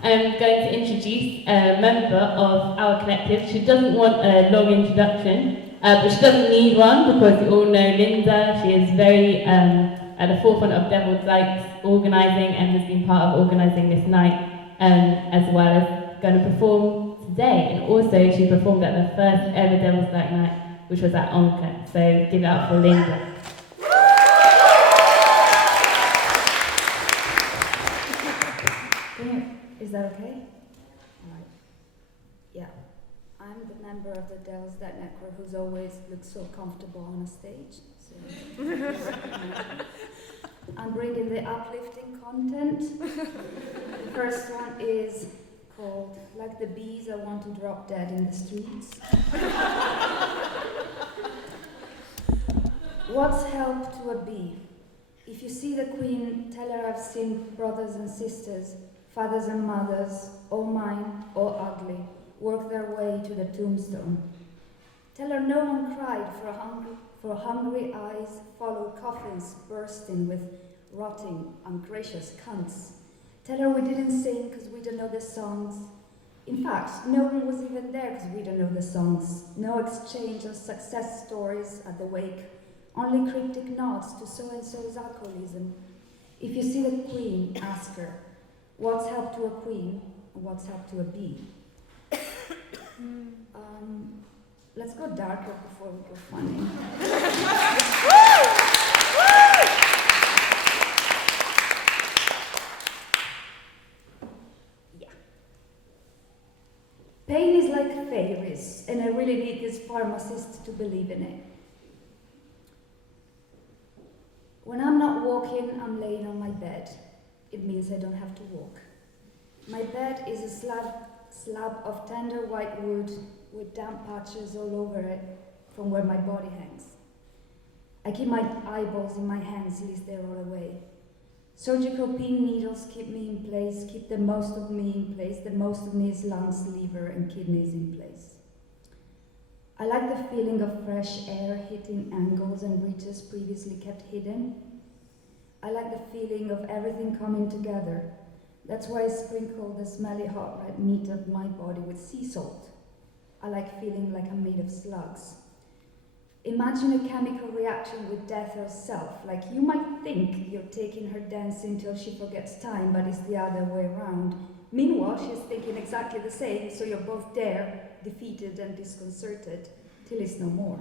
I'm going to introduce a member of our collective. She doesn't want a long introduction, but she doesn't need one because you all know Linda. She is very at the forefront of Dyke's organising and has been part of organising this night, as well as going to perform today. And also she performed at the first ever Devil's Dyke night, which was at Onca. So give it up for Linda. Is that okay? All right. Yeah. I'm the member of the Devil's Dyke Network who's always looks so comfortable on a stage. So. I'm bringing the uplifting content. The first one is called Like the Bees I Want to Drop Dead in the Streets. What's help to a bee? If you see the Queen, tell her I've seen brothers and sisters, fathers and mothers, all mine, all ugly, work their way to the tombstone. Tell her no one cried for hungry eyes follow coffins bursting with rotting, ungracious cunts. Tell her we didn't sing because we don't know the songs. In fact, no one was even there because we don't know the songs. No exchange of success stories at the wake, only cryptic nods to so-and-so's alcoholism. If you see the Queen, ask her, what's help to a queen and what's help to a bee? Let's go darker before we go funny. Yeah. Pain is like fairies, and I really need this pharmacist to believe in it. When I'm not walking, I'm laying on my bed. It means I don't have to walk. My bed is a slab of tender white wood with damp patches all over it from where my body hangs. I keep my eyeballs in my hands lest they roll away. Surgical pin needles keep me in place, keep the most of me in place. The most of me is lungs, liver, and kidneys in place. I like the feeling of fresh air hitting angles and ridges previously kept hidden. I like the feeling of everything coming together. That's why I sprinkle the smelly hot red meat of my body with sea salt. I like feeling like I'm made of slugs. Imagine a chemical reaction with death herself, like you might think you're taking her dancing till she forgets time, but it's the other way around. Meanwhile, she's thinking exactly the same, so you're both there, defeated and disconcerted, till it's no more.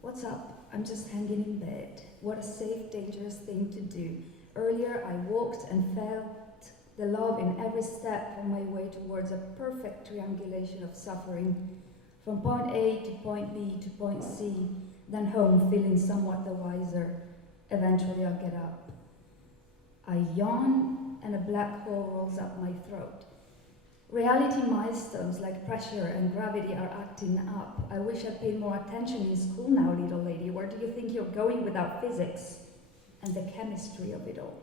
What's up? I'm just hanging in bed. What a safe, dangerous thing to do. Earlier, I walked and felt the love in every step on my way towards a perfect triangulation of suffering, from point A to point B to point C, then home feeling somewhat the wiser. Eventually, I'll get up. I yawn and a black hole rolls up my throat. Reality milestones like pressure and gravity are acting up. I wish I paid more attention in school now, little lady. Where do you think you're going without physics and the chemistry of it all?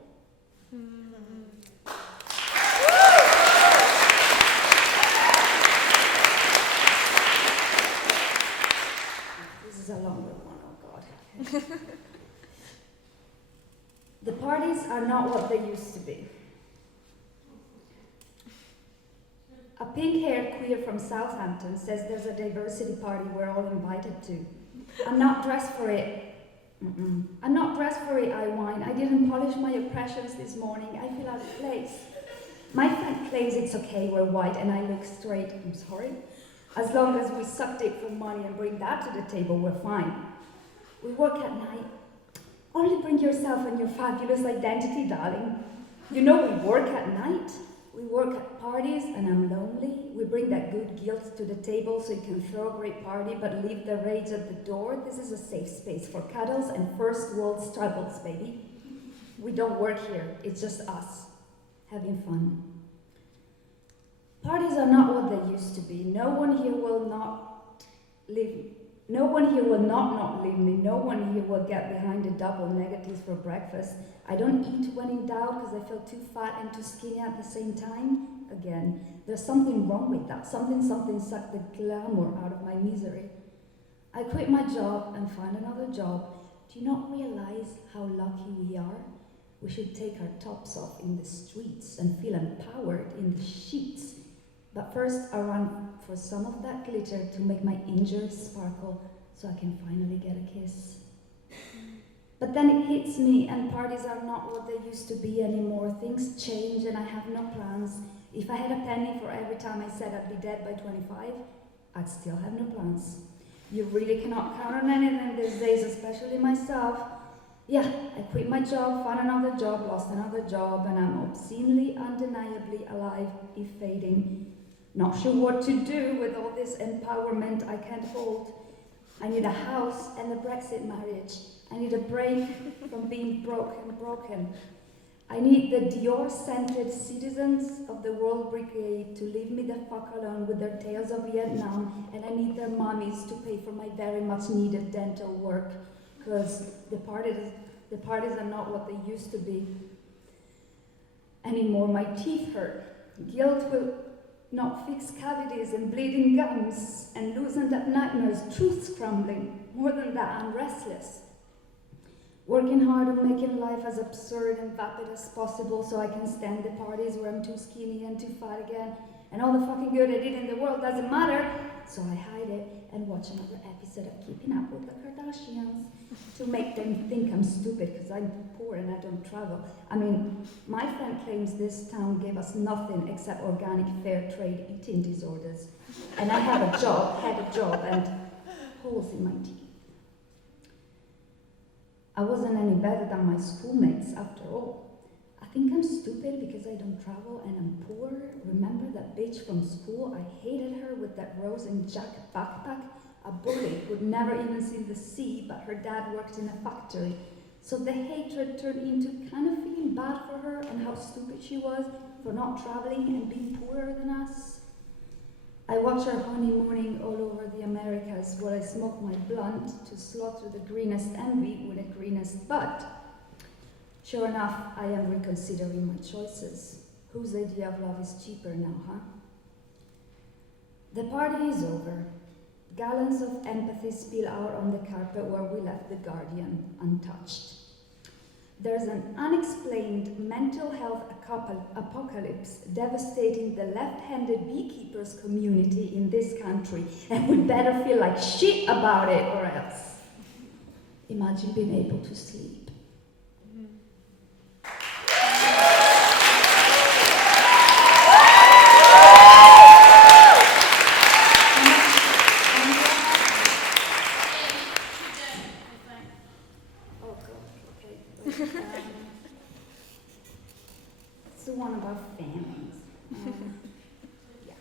This is a longer one, oh God. The parties are not what they used to be. A pink-haired queer from Southampton says there's a diversity party we're all invited to. I'm not dressed for it. I'm not dressed for it, I whine. I didn't polish my impressions this morning. I feel out of place. My friend claims it's okay, we're white, and I look straight. I'm sorry. As long as we suck dick for money and bring that to the table, we're fine. We work at night. Only bring yourself and your fabulous identity, darling. You know we work at night. We work at parties and I'm lonely. We bring that good guilt to the table so you can throw a great party but leave the rage at the door. This is a safe space for cuddles and first world struggles, baby. We don't work here, it's just us, having fun. Parties are not what they used to be. No one here will not leave me. No one here will not leave me. No one here will get behind the double negatives for breakfast. I don't eat when in doubt because I feel too fat and too skinny at the same time. Again, there's something wrong with that. Something sucked the glamour out of my misery. I quit my job and find another job. Do you not realize how lucky we are? We should take our tops off in the streets and feel empowered. covered in the sheets. But first I run for some of that glitter to make my injuries sparkle so I can finally get a kiss. But then it hits me, and parties are not what they used to be anymore. Things change and I have no plans. If I had a penny for every time I said I'd be dead by 25, I'd still have no plans. You really cannot count on anything these days, especially myself. Yeah, I quit my job, found another job, lost another job, and I'm obscenely, undeniably alive, if fading. Not sure what to do with all this empowerment I can't hold. I need a house and a Brexit marriage. I need a break from being broke and broken. I need the Dior-scented citizens of the World Brigade to leave me the fuck alone with their tales of Vietnam, and I need their mummies to pay for my very much needed dental work, because the parties are not what they used to be anymore. My teeth hurt. Guilt will not fix cavities and bleeding gums and loosened up nightmares, truth's crumbling. More than that, I'm restless. Working hard on making life as absurd and vapid as possible so I can stand the parties where I'm too skinny and too fat again, and all the fucking good I did in the world doesn't matter, so I hide it and watch another episode of Keeping Up with the Kardashians to make them think I'm stupid because I'm poor and I don't travel. I mean, my friend claims this town gave us nothing except organic fair trade eating disorders, and I had a job, and holes in my teeth. I wasn't any better than my schoolmates after all. I think I'm stupid because I don't travel and I'm poor. Remember that bitch from school? I hated her with that Rose and Jack backpack. A bully who'd never even seen the sea, but her dad worked in a factory. So the hatred turned into kind of feeling bad for her and how stupid she was for not traveling and being poorer than us. I watch her honeymooning all over the Americas while I smoke my blunt to slaughter the greenest envy with the greenest bud. Sure enough, I am reconsidering my choices. Whose idea of love is cheaper now, huh? The party is over. Gallons of empathy spill out on the carpet where we left the Guardian untouched. There's an unexplained mental health apocalypse devastating the left-handed beekeepers community in this country, and we better feel like shit about it or else. Imagine being able to sleep. It's the one about families. Yeah.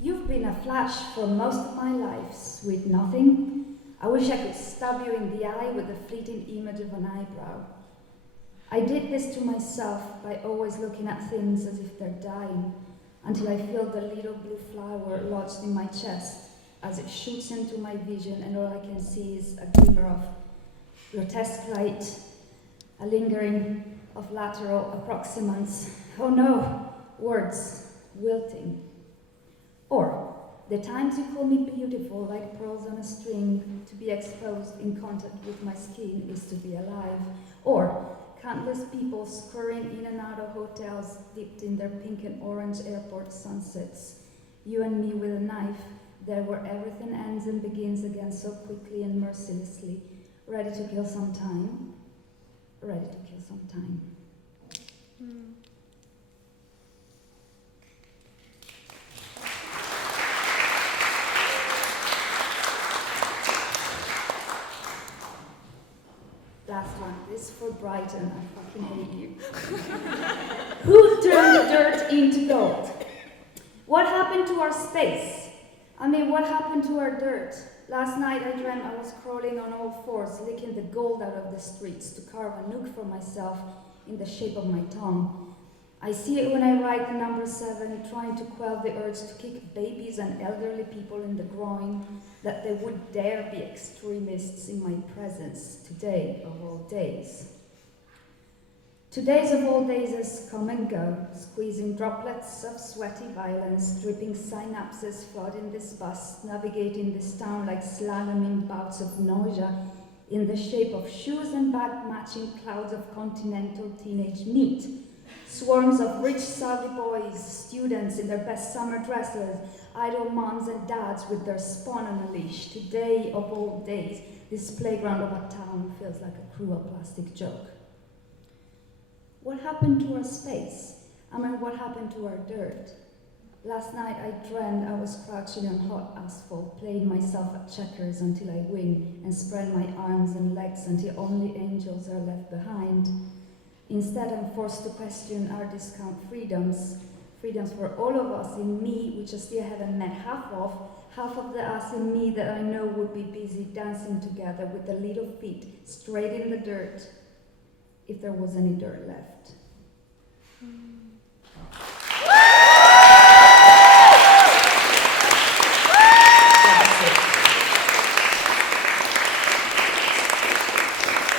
You've been a flash for most of my life, sweet nothing. I wish I could stab you in the eye with a fleeting image of an eyebrow. I did this to myself by always looking at things as if they're dying, until I feel the little blue flower lodged in my chest as it shoots into my vision, and all I can see is a glimmer of grotesque light, a lingering of lateral approximants. Oh no, words wilting. Or the times you call me beautiful like pearls on a string, to be exposed in contact with my skin is to be alive. Or countless people scurrying in and out of hotels dipped in their pink and orange airport sunsets. You and me with a knife, there where everything ends and begins again so quickly and mercilessly, ready to kill some time, ready to kill some time. Last one, this for Brighton, I fucking hate you. Who turned dirt into gold? What happened to our space? I mean, what happened to our dirt? Last night I dreamt I was crawling on all fours, licking the gold out of the streets to carve a nook for myself in the shape of my tongue. I see it when I write the number 7, trying to quell the urge to kick babies and elderly people in the groin, that they would dare be extremists in my presence, today of all days. Today's of all days has come and go, squeezing droplets of sweaty violence, dripping synapses flooding this bus, navigating this town like slaloming bouts of nausea, in the shape of shoes and bag matching clouds of continental teenage meat. Swarms of rich Saudi boys, students in their best summer dresses, idle moms and dads with their spawn on a leash. Today of all days, this playground of a town feels like a cruel plastic joke. What happened to our space? I mean, what happened to our dirt? Last night I dreamed I was crouching on hot asphalt, playing myself at checkers until I win, and spread my arms and legs until only angels are left behind. Instead, I'm forced to question our discount freedoms for all of us in me, which I still haven't met half of the us in me that I know would be busy dancing together with the little feet straight in the dirt, if there was any dirt left.